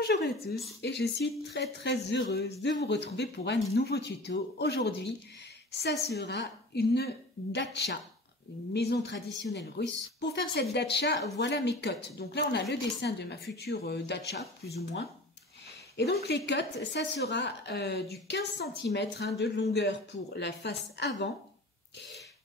Bonjour à tous et je suis très heureuse de vous retrouver pour un nouveau tuto. Aujourd'hui, ça sera une datcha, une maison traditionnelle russe. Pour faire cette datcha, voilà mes cotes. Donc là, on a le dessin de ma future datcha, plus ou moins. Et donc les cotes, ça sera du 15 cm de longueur pour la face avant,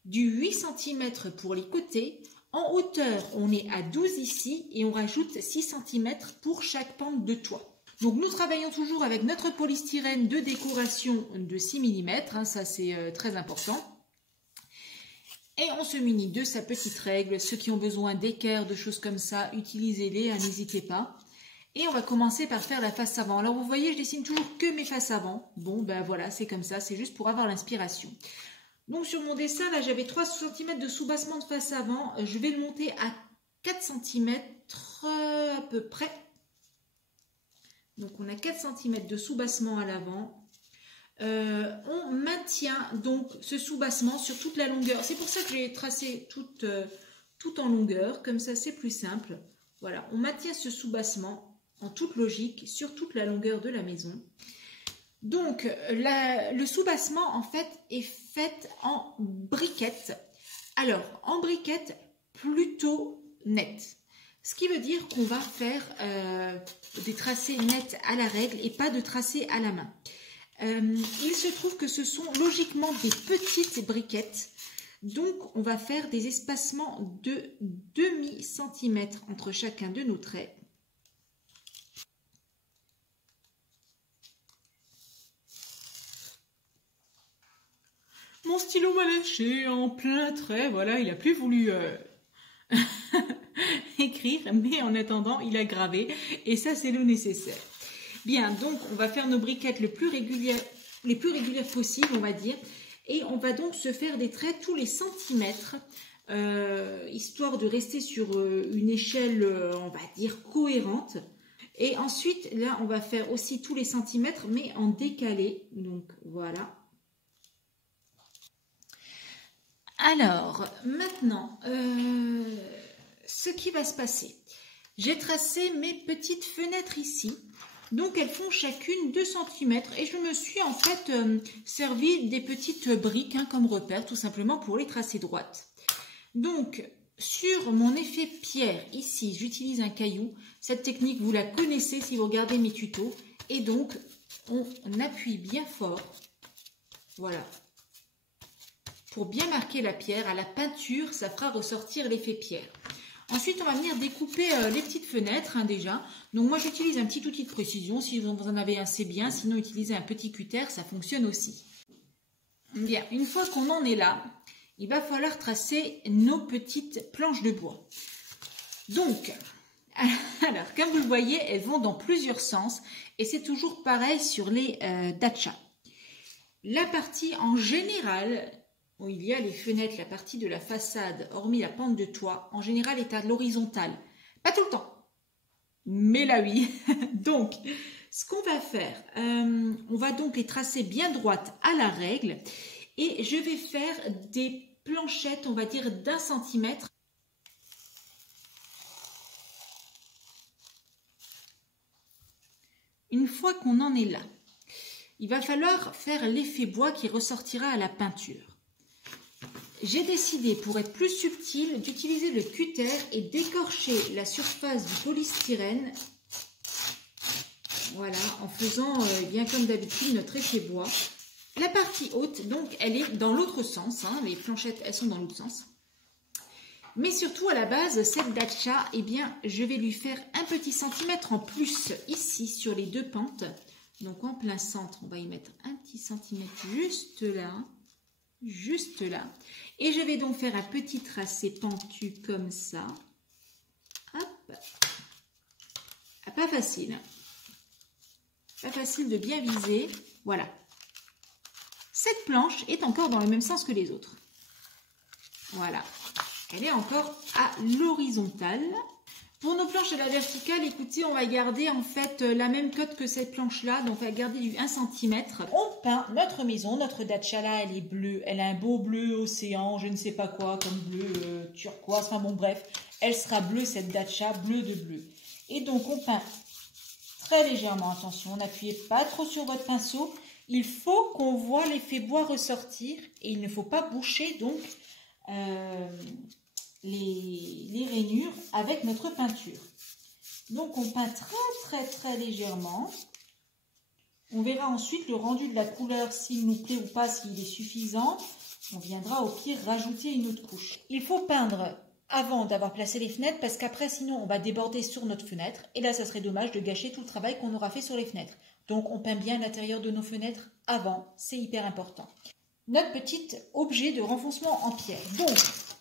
du 8 cm pour les côtés. En hauteur, on est à 12 ici et on rajoute 6 cm pour chaque pente de toit. Donc nous travaillons toujours avec notre polystyrène de décoration de 6 mm, ça c'est très important. Et on se munit de sa petite règle. Ceux qui ont besoin d'équerres, de choses comme ça, utilisez-les, n'hésitez pas. Et on va commencer par faire la face avant. Alors vous voyez, je dessine toujours que mes faces avant. Bon, ben voilà, c'est comme ça, c'est juste pour avoir l'inspiration. Donc sur mon dessin, là j'avais 3 cm de soubassement de face avant. Je vais le monter à 4 cm à peu près. Donc on a 4 cm de soubassement à l'avant. On maintient donc ce soubassement sur toute la longueur. C'est pour ça que j'ai tracé tout en longueur. Comme ça c'est plus simple. Voilà, on maintient ce soubassement en toute logique sur toute la longueur de la maison. Donc, le soubassement, en fait, est fait en briquettes. Alors, en briquettes plutôt nettes. Ce qui veut dire qu'on va faire des tracés nets à la règle et pas de tracés à la main. Il se trouve que ce sont logiquement des petites briquettes. Donc, on va faire des espacements de demi-centimètre entre chacun de nos traits. Mon stylo m'a lâché en plein trait, voilà, il n'a plus voulu écrire, mais en attendant, il a gravé, et ça, c'est le nécessaire. Bien, donc, on va faire nos briquettes les plus régulières possibles, on va dire, et on va donc se faire des traits tous les centimètres, histoire de rester sur une échelle, on va dire, cohérente. Et ensuite, là, on va faire aussi tous les centimètres, mais en décalé, donc voilà. Alors, maintenant, ce qui va se passer, j'ai tracé mes petites fenêtres ici. Donc, elles font chacune 2 cm et je me suis en fait servi des petites briques comme repère, tout simplement pour les tracer droites. Donc, sur mon effet pierre, ici, j'utilise un caillou. Cette technique, vous la connaissez si vous regardez mes tutos. Et donc, on appuie bien fort. Voilà. Pour bien marquer la pierre, à la peinture, ça fera ressortir l'effet pierre. Ensuite, on va venir découper les petites fenêtres déjà. Donc moi, j'utilise un petit outil de précision. Si vous en avez un, c'est bien. Sinon, utilisez un petit cutter, ça fonctionne aussi. Bien, une fois qu'on en est là, il va falloir tracer nos petites planches de bois. Donc, alors, comme vous le voyez, elles vont dans plusieurs sens. Et c'est toujours pareil sur les datchas. La partie en général, où il y a les fenêtres, la partie de la façade, hormis la pente de toit, en général est à l'horizontale. Pas tout le temps, mais là oui. Donc, ce qu'on va faire, on va donc les tracer bien droites à la règle et je vais faire des planchettes, on va dire d'1 centimètre. Une fois qu'on en est là, il va falloir faire l'effet bois qui ressortira à la peinture. J'ai décidé, pour être plus subtil, d'utiliser le cutter et d'écorcher la surface du polystyrène. Voilà, en faisant bien comme d'habitude notre effet bois. La partie haute, donc, elle est dans l'autre sens. Les planchettes, elles sont dans l'autre sens. Mais surtout, à la base, cette datcha, eh bien, je vais lui faire un petit centimètre en plus ici sur les 2 pentes. Donc, en plein centre, on va y mettre un petit centimètre juste là. Juste là. Et je vais donc faire un petit tracé pentu comme ça. Hop. Ah, pas facile. Pas facile de bien viser. Voilà. Cette planche est encore dans le même sens que les autres. Voilà. Elle est encore à l'horizontale. Pour nos planches à la verticale, écoutez, on va garder en fait la même cote que cette planche-là. Donc, on va garder du 1 cm. On peint notre maison, notre datcha là, elle est bleue. Elle a un beau bleu océan, je ne sais pas quoi, comme bleu turquoise. Enfin bon, bref, elle sera bleue cette datcha, bleu de bleu. Et donc, on peint très légèrement, attention, n'appuyez pas trop sur votre pinceau. Il faut qu'on voit l'effet bois ressortir et il ne faut pas boucher donc les rainures avec notre peinture. Donc on peint très légèrement. On verra ensuite le rendu de la couleur, s'il nous plaît ou pas, s'il est suffisant. On viendra au pire rajouter une autre couche. Il faut peindre avant d'avoir placé les fenêtres parce qu'après sinon on va déborder sur notre fenêtre et là ça serait dommage de gâcher tout le travail qu'on aura fait sur les fenêtres. Donc on peint bien l'intérieur de nos fenêtres avant, c'est hyper important. Notre petit objet de renfoncement en pierre. Donc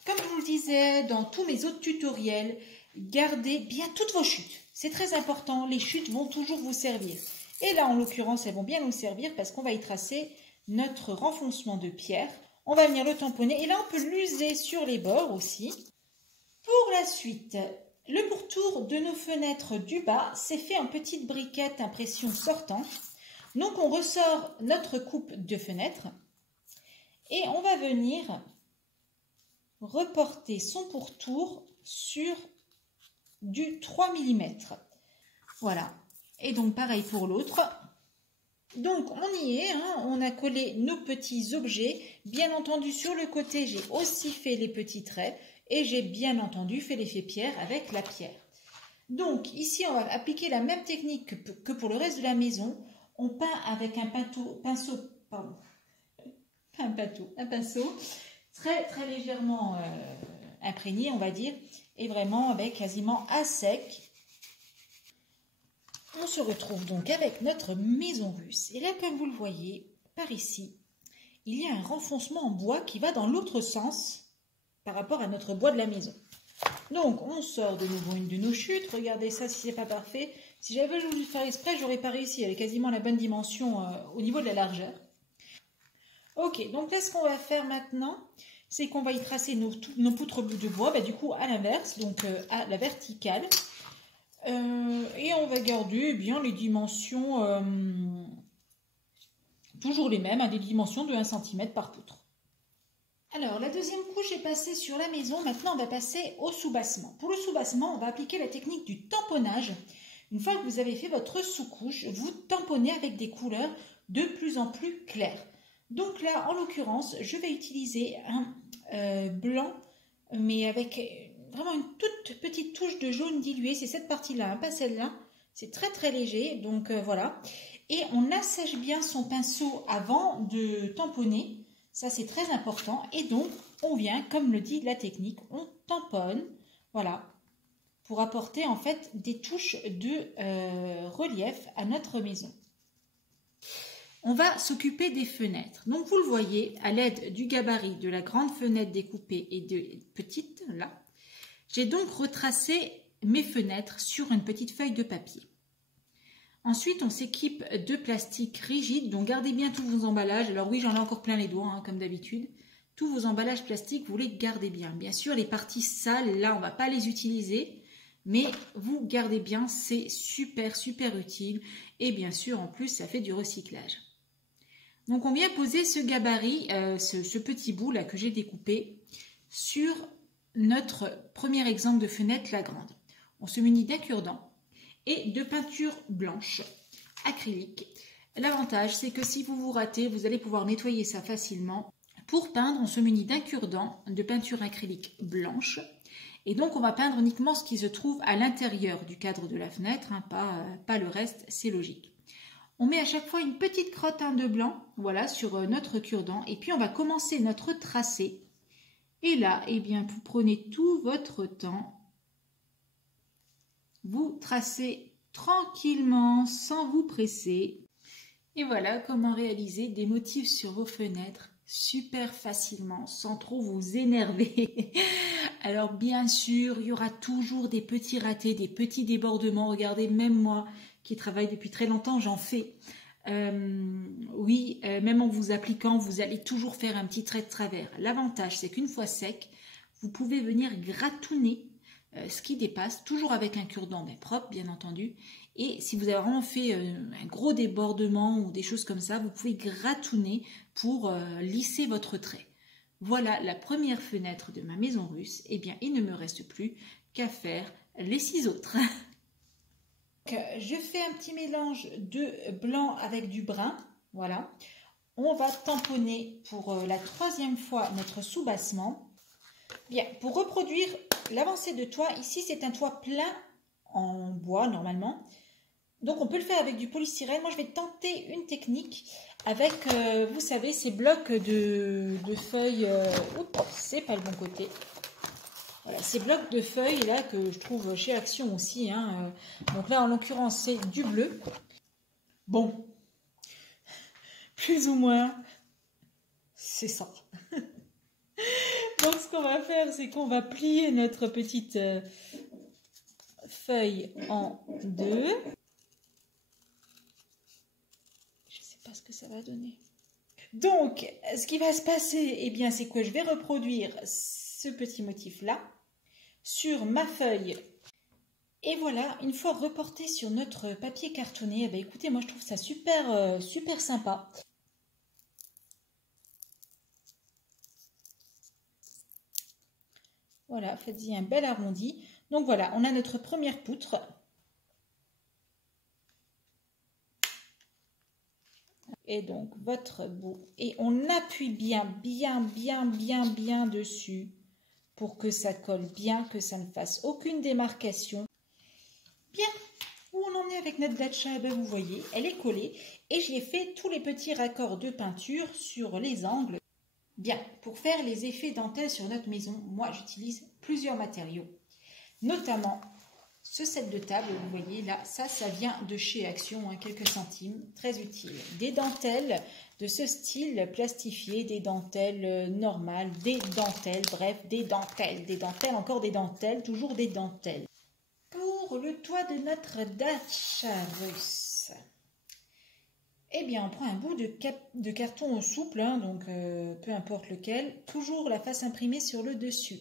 comme je vous le disais dans tous mes autres tutoriels, gardez bien toutes vos chutes. C'est très important, les chutes vont toujours vous servir. Et là en l'occurrence elles vont bien nous servir parce qu'on va y tracer notre renfoncement de pierre. On va venir le tamponner et là on peut l'user sur les bords aussi. Pour la suite, le pourtour de nos fenêtres du bas, c'est fait en petites briquettes impression sortante. Donc on ressort notre coupe de fenêtre et on va venir reporter son pourtour sur du 3 mm. Voilà. Et donc pareil pour l'autre. Donc on y est, hein, on a collé nos petits objets. Bien entendu sur le côté, j'ai aussi fait les petits traits. Et j'ai bien entendu fait l'effet pierre avec la pierre. Donc ici, on va appliquer la même technique que pour le reste de la maison. On peint avec un pinceau très légèrement imprégné, on va dire, et vraiment avec quasiment à sec. On se retrouve donc avec notre maison russe. Et là, comme vous le voyez, par ici, il y a un renfoncement en bois qui va dans l'autre sens par rapport à notre bois de la maison. Donc, on sort de nouveau une de nos chutes. Regardez ça si c'est pas parfait. Si j'avais voulu faire exprès, j'aurais pas réussi. Elle est quasiment la bonne dimension au niveau de la largeur. Ok, donc là, ce qu'on va faire maintenant, c'est qu'on va y tracer nos poutres de bois, du coup à l'inverse, donc à la verticale. Et on va garder bien les dimensions, toujours les mêmes, des dimensions de 1 cm par poutre. Alors, la deuxième couche est passée sur la maison. Maintenant, on va passer au soubassement. Pour le soubassement, on va appliquer la technique du tamponnage. Une fois que vous avez fait votre sous-couche, vous tamponnez avec des couleurs de plus en plus claires. Donc là, en l'occurrence, je vais utiliser un blanc, mais avec vraiment une toute petite touche de jaune dilué. C'est cette partie-là, hein, pas celle-là. C'est très léger, donc voilà. Et on assèche bien son pinceau avant de tamponner. Ça, c'est très important. Et donc, on vient, comme le dit la technique, on tamponne, voilà, pour apporter en fait des touches de relief à notre maison. On va s'occuper des fenêtres. Donc, vous le voyez, à l'aide du gabarit de la grande fenêtre découpée et de petite, là, j'ai donc retracé mes fenêtres sur une petite feuille de papier. Ensuite, on s'équipe de plastique rigide, donc gardez bien tous vos emballages. Alors oui, j'en ai encore plein les doigts, hein, comme d'habitude. Tous vos emballages plastiques, vous les gardez bien. Bien sûr, les parties sales, là, on ne va pas les utiliser, mais vous gardez bien, c'est super utile. Et bien sûr, en plus, ça fait du recyclage. Donc, on vient poser ce gabarit, ce petit bout là que j'ai découpé, sur notre premier exemple de fenêtre, la grande. On se munit d'un cure-dent et de peinture blanche acrylique. L'avantage, c'est que si vous vous ratez, vous allez pouvoir nettoyer ça facilement. Pour peindre, on se munit d'un cure-dent de peinture acrylique blanche. Et donc, on va peindre uniquement ce qui se trouve à l'intérieur du cadre de la fenêtre, hein, pas le reste, c'est logique. On met à chaque fois une petite crotte de blanc, voilà, sur notre cure-dent. Et puis, on va commencer notre tracé. Et là, eh bien, vous prenez tout votre temps. Vous tracez tranquillement, sans vous presser. Et voilà comment réaliser des motifs sur vos fenêtres super facilement, sans trop vous énerver. Alors bien sûr, il y aura toujours des petits ratés, des petits débordements. Regardez, même moi qui travaille depuis très longtemps, j'en fais. Oui, même en vous appliquant, vous allez toujours faire un petit trait de travers. L'avantage, c'est qu'une fois sec, vous pouvez venir gratouner ce qui dépasse, toujours avec un cure-dent mais propre bien entendu. Et si vous avez vraiment fait un gros débordement ou des choses comme ça, vous pouvez gratouner pour lisser votre trait. Voilà la première fenêtre de ma maison russe. Eh bien, il ne me reste plus qu'à faire les 6 autres. Donc, je fais un petit mélange de blanc avec du brun. Voilà. On va tamponner pour la 3e fois notre soubassement. Bien, pour reproduire l'avancée de toit, ici c'est un toit plein en bois normalement. Donc on peut le faire avec du polystyrène. Moi je vais tenter une technique avec, vous savez, ces blocs de feuilles. Oups, c'est pas le bon côté. Voilà, ces blocs de feuilles là que je trouve chez Action aussi. Hein. Donc là en l'occurrence c'est du bleu. Bon, plus ou moins, c'est ça. Donc ce qu'on va faire, c'est qu'on va plier notre petite feuille en deux. Je ne sais pas ce que ça va donner. Donc, ce qui va se passer, eh bien, c'est que je vais reproduire ce petit motif-là sur ma feuille. Et voilà, une fois reporté sur notre papier cartonné, eh bien, écoutez, moi je trouve ça super, super sympa. Voilà, faites-y un bel arrondi. Donc voilà, on a notre première poutre. Et donc votre bout. Et on appuie bien dessus pour que ça colle bien, que ça ne fasse aucune démarcation. Bien, où on en est avec notre datcha, ben vous voyez, elle est collée. Et j'ai fait tous les petits raccords de peinture sur les angles. Bien, pour faire les effets dentelle sur notre maison, moi j'utilise plusieurs matériaux, notamment ce set de table, vous voyez là, ça vient de chez Action, hein, quelques centimes, très utile. Des dentelles de ce style plastifié, des dentelles normales, des dentelles, bref, des dentelles, encore des dentelles, toujours des dentelles. Pour le toit de notre datcha russe, eh bien, on prend un bout de carton souple, hein, donc peu importe lequel, toujours la face imprimée sur le dessus.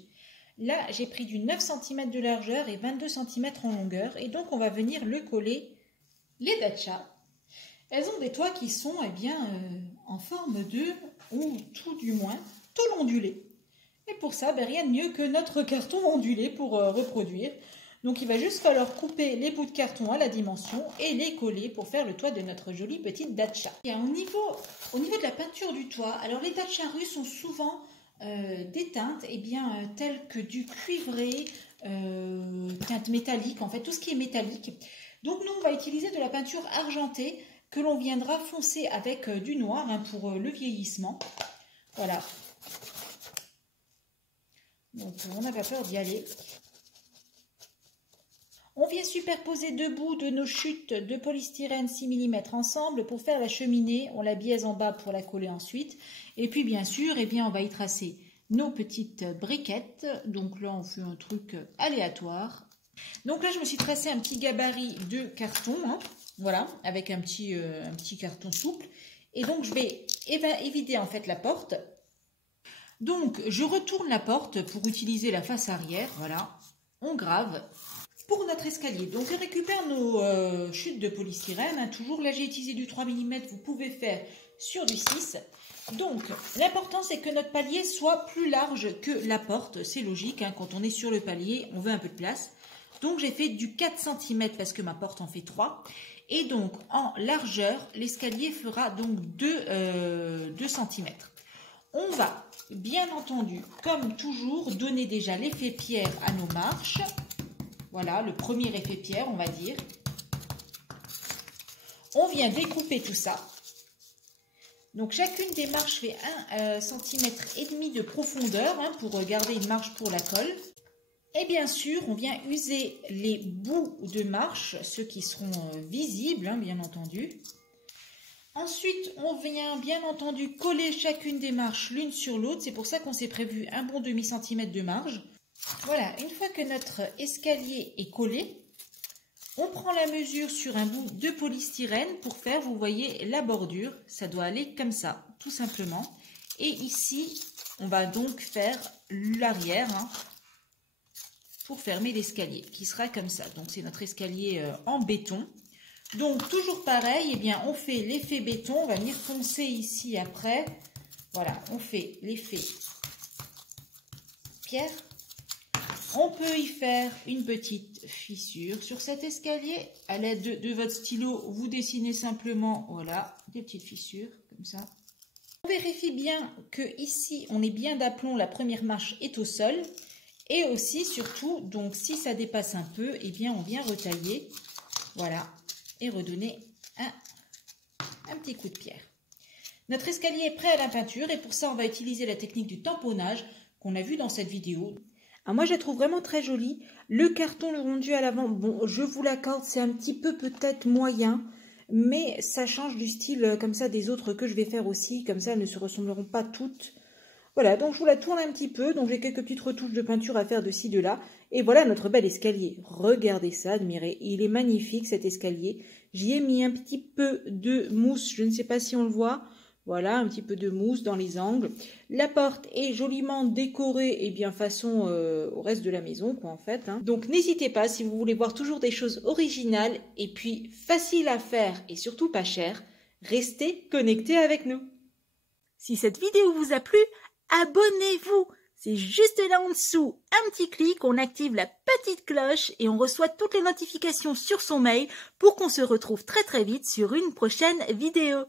Là, j'ai pris du 9 cm de largeur et 22 cm en longueur, et donc on va venir le coller. Les datchas, elles ont des toits qui sont eh bien, en forme de, ou tout du moins, tôle ondulée. Et pour ça, ben, rien de mieux que notre carton ondulé pour reproduire. Donc il va juste falloir couper les bouts de carton à la dimension et les coller pour faire le toit de notre jolie petite datcha. Et au niveau de la peinture du toit, alors les datchas russes sont souvent des teintes telles que du cuivré, teinte métallique, en fait tout ce qui est métallique. Donc nous on va utiliser de la peinture argentée que l'on viendra foncer avec du noir hein, pour le vieillissement. Voilà. Donc on n'a pas peur d'y aller. On vient superposer deux bouts de nos chutes de polystyrène 6 mm ensemble pour faire la cheminée. On la biaise en bas pour la coller ensuite. Et puis bien sûr, eh bien, on va y tracer nos petites briquettes. Donc là, on fait un truc aléatoire. Donc là, je me suis tracé un petit gabarit de carton. Hein, voilà, avec un petit carton souple. Et donc, je vais évider en fait la porte. Donc, je retourne la porte pour utiliser la face arrière. Voilà, on grave. Pour notre escalier, donc on récupère nos chutes de polystyrène, hein, toujours là j'ai utilisé du 3 mm, vous pouvez faire sur du 6. Donc l'important c'est que notre palier soit plus large que la porte, c'est logique, hein, quand on est sur le palier, on veut un peu de place. Donc j'ai fait du 4 cm parce que ma porte en fait 3. Et donc en largeur, l'escalier fera donc 2 cm. On va bien entendu, comme toujours, donner déjà l'effet pierre à nos marches. Voilà, le premier effet pierre, on va dire. On vient découper tout ça. Donc, chacune des marches fait 1,5 cm de profondeur hein, pour garder une marche pour la colle. Et bien sûr, on vient user les bouts de marche, ceux qui seront visibles, hein, bien entendu. Ensuite, on vient bien entendu coller chacune des marches l'une sur l'autre. C'est pour ça qu'on s'est prévu un bon demi-centimètre de marge. Voilà, une fois que notre escalier est collé, on prend la mesure sur un bout de polystyrène pour faire, vous voyez, la bordure. Ça doit aller comme ça, tout simplement. Et ici, on va donc faire l'arrière hein, pour fermer l'escalier, qui sera comme ça. Donc, c'est notre escalier en béton. Donc, toujours pareil, eh bien, on fait l'effet béton. On va venir foncer ici après. Voilà, on fait l'effet pierre. On peut y faire une petite fissure sur cet escalier. À l'aide de votre stylo, vous dessinez simplement, voilà, des petites fissures comme ça. On vérifie bien que ici, on est bien d'aplomb, la première marche est au sol. Et aussi, surtout, donc si ça dépasse un peu, eh bien on vient retailler, voilà, et redonner un petit coup de pierre. Notre escalier est prêt à la peinture et pour ça, on va utiliser la technique du tamponnage qu'on a vu dans cette vidéo. Alors moi, je la trouve vraiment très jolie. Le carton, le rendu à l'avant, bon, je vous l'accorde, c'est un petit peu peut-être moyen, mais ça change du style comme ça des autres que je vais faire aussi. Comme ça, elles ne se ressembleront pas toutes. Voilà, donc je vous la tourne un petit peu. Donc j'ai quelques petites retouches de peinture à faire de ci, de là. Et voilà notre bel escalier. Regardez ça, admirez. Il est magnifique cet escalier. J'y ai mis un petit peu de mousse, je ne sais pas si on le voit. Voilà, un petit peu de mousse dans les angles. La porte est joliment décorée, et bien façon au reste de la maison, quoi, en fait. Hein. Donc n'hésitez pas, si vous voulez voir toujours des choses originales et puis faciles à faire et surtout pas chères, restez connectés avec nous. Si cette vidéo vous a plu, abonnez-vous. C'est juste là en dessous, un petit clic, on active la petite cloche et on reçoit toutes les notifications sur son mail pour qu'on se retrouve très très vite sur une prochaine vidéo.